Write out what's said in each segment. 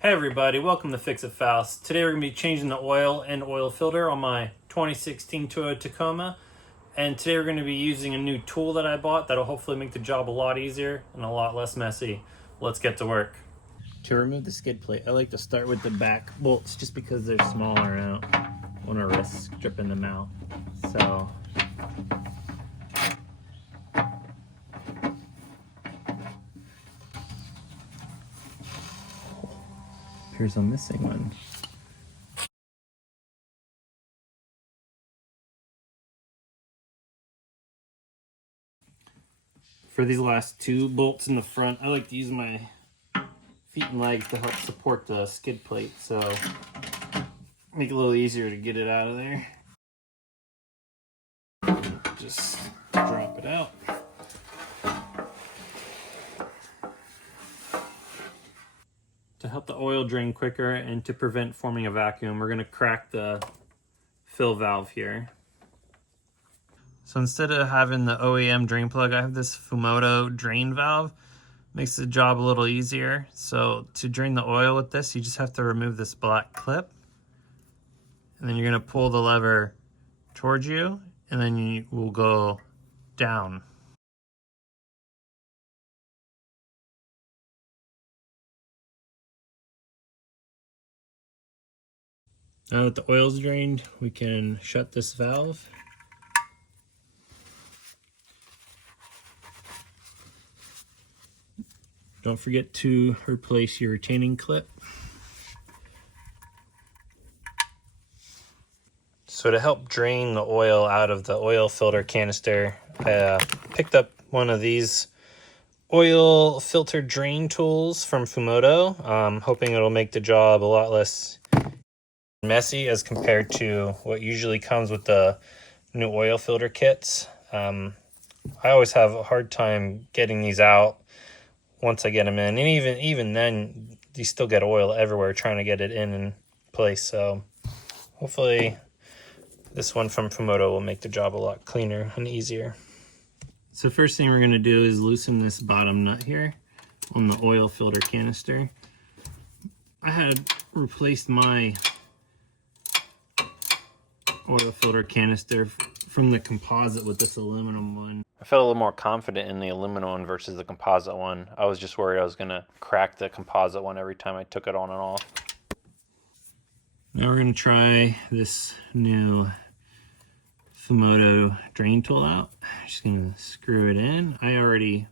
Hey everybody, welcome to Fix It Faust. Today we're going to be changing the oil and oil filter on my 2016 Toyota Tacoma. And today we're going to be using a new tool that I bought that'll hopefully make the job a lot easier and a lot less messy. Let's get to work. To remove the skid plate, I like to start with the back bolts just because they're smaller and I don't want to risk stripping them out. So here's a missing one. For these last two bolts in the front, I like to use my feet and legs to help support the skid plate, so make it a little easier to get it out of there. Just drop it out. To help the oil drain quicker and to prevent forming a vacuum, we're going to crack the fill valve here. So instead of having the OEM drain plug, I have this Fumoto drain valve. Makes the job a little easier. So to drain the oil with this, you just have to remove this black clip. And then you're going to pull the lever towards you, and then you will go down. Now that the oil's drained, we can shut this valve. Don't forget to replace your retaining clip. So to help drain the oil out of the oil filter canister, I picked up one of these oil filter drain tools from Fumoto, hoping it'll make the job a lot less messy as compared to what usually comes with the new oil filter kits. I always have a hard time getting these out once I get them in, and even then you still get oil everywhere trying to get it in place. So hopefully this one from Fumoto will make the job a lot cleaner and easier. So first thing we're going to do is loosen this bottom nut here on the oil filter canister. I had replaced my oil filter canister from the composite with this aluminum one. I felt a little more confident in the aluminum one versus the composite one. I was just worried I was going to crack the composite one every time I took it on and off. Now we're going to try this new Fumoto drain tool out. Just going to screw it in. I already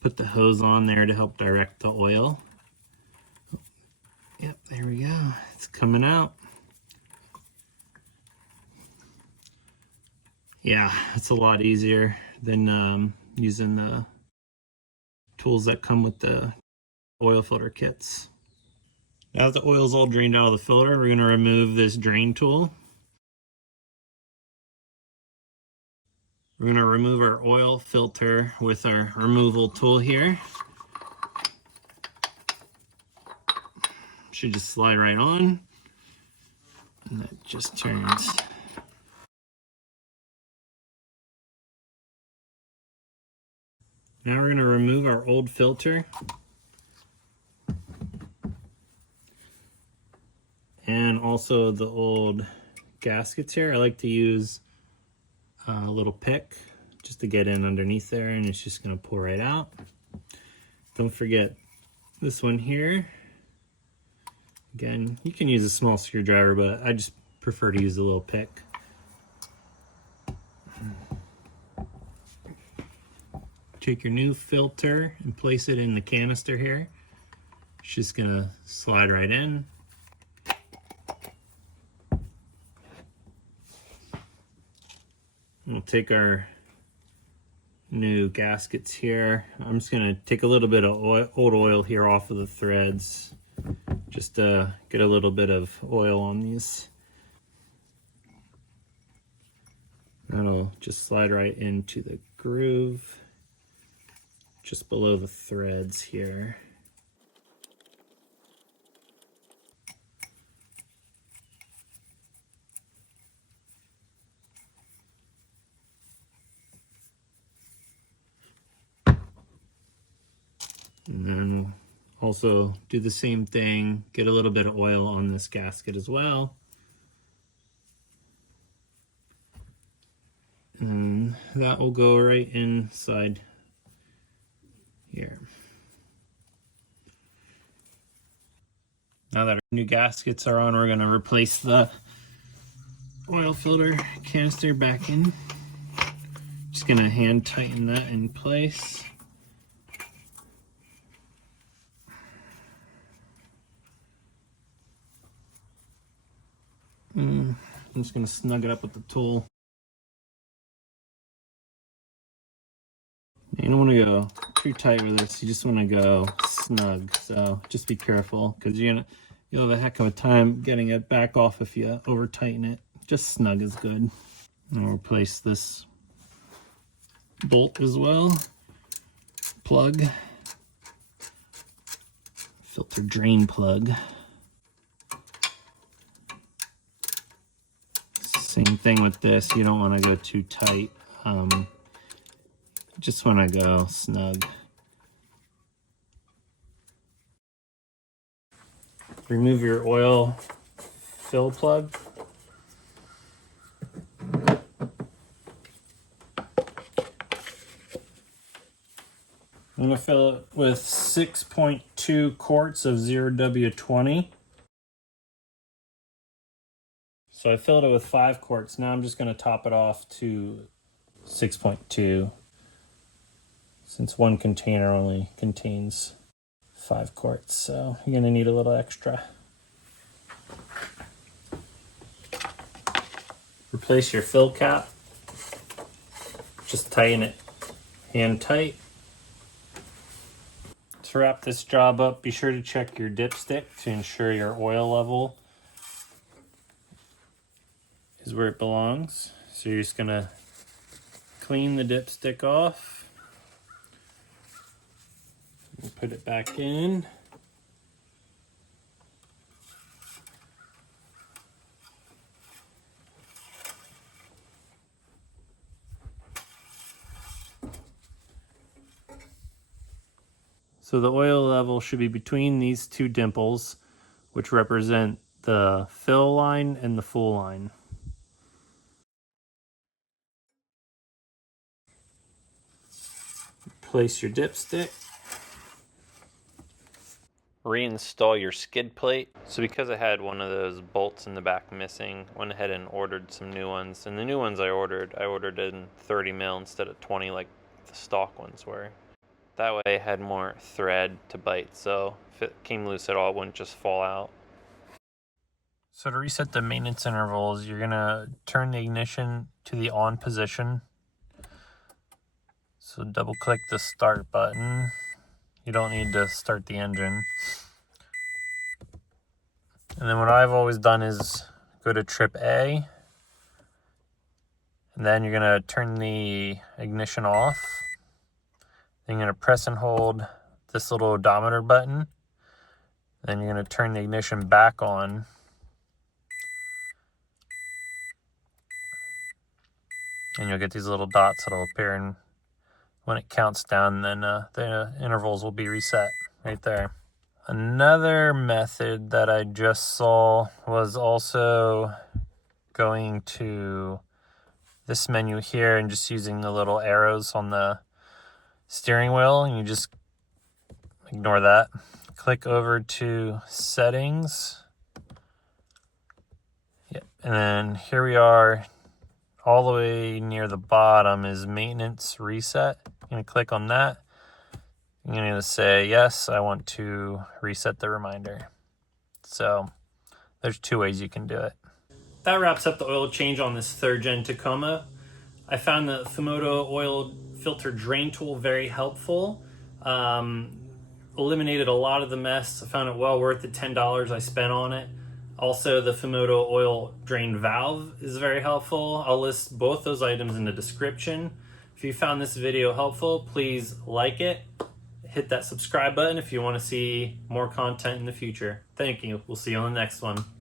put the hose on there to help direct the oil. Yep, there we go. It's coming out. Yeah, it's a lot easier than using the tools that come with the oil filter kits. Now that the oil's all drained out of the filter, we're going to remove this drain tool. We're going to remove our oil filter with our removal tool here. Should just slide right on, and that just turns. Now we're going to remove our old filter. And also the old gaskets here. I like to use a little pick just to get in underneath there, and it's just going to pull right out. Don't forget this one here. Again, you can use a small screwdriver, but I just prefer to use a little pick. Take your new filter and place it in the canister here. It's just going to slide right in. We'll take our new gaskets here. I'm just going to take a little bit of old oil here off of the threads, just to get a little bit of oil on these. That'll just slide right into the groove just below the threads here. And then also do the same thing, get a little bit of oil on this gasket as well. And that will go right inside here. Now that our new gaskets are on, we're going to replace the oil filter canister back in. Just going to hand tighten that in place. I'm just going to snug it up with the tool. You don't want to go too tight with this, you just want to go snug, so just be careful because you'll have a heck of a time getting it back off if you over tighten it. Just snug is good. And I'll replace this bolt as well. Plug. Filter drain plug. Same thing with this, you don't want to go too tight. Just want to go snug. Remove your oil fill plug. I'm going to fill it with 6.2 quarts of 0W20. So I filled it with 5 quarts. Now I'm just going to top it off to 6.2. Since one container only contains 5 quarts, so you're going to need a little extra. Replace your fill cap. Just tighten it hand tight. To wrap this job up, be sure to check your dipstick to ensure your oil level is where it belongs. So you're just going to clean the dipstick off. We'll put it back in. So the oil level should be between these two dimples, which represent the fill line and the full line. Place your dipstick. Reinstall your skid plate. So because I had one of those bolts in the back missing, went ahead and ordered some new ones. And the new ones I ordered in 30 mil instead of 20 like the stock ones were. That way I had more thread to bite, so if it came loose at all, it wouldn't just fall out. So to reset the maintenance intervals, you're gonna turn the ignition to the on position. So double click the start button. You don't need to start the engine. And then what I've always done is go to trip A, and then you're gonna turn the ignition off. Then you're gonna press and hold this little odometer button. Then you're gonna turn the ignition back on. And you'll get these little dots that'll appear, and when it counts down, then the intervals will be reset right there. Another method that I just saw was also going to this menu here and just using the little arrows on the steering wheel, and you just ignore that. Click over to settings. Yep. And then here we are. All the way near the bottom is maintenance reset. I'm going to click on that. I'm going to say, yes, I want to reset the reminder. So there's 2 ways you can do it. That wraps up the oil change on this 3rd gen Tacoma. I found the Fumoto oil filter drain tool very helpful. Eliminated a lot of the mess. I found it well worth the $10 I spent on it. Also, the Fumoto oil drain valve is very helpful. I'll list both those items in the description. If you found this video helpful, please like it. Hit that subscribe button if you want to see more content in the future. Thank you. We'll see you on the next one.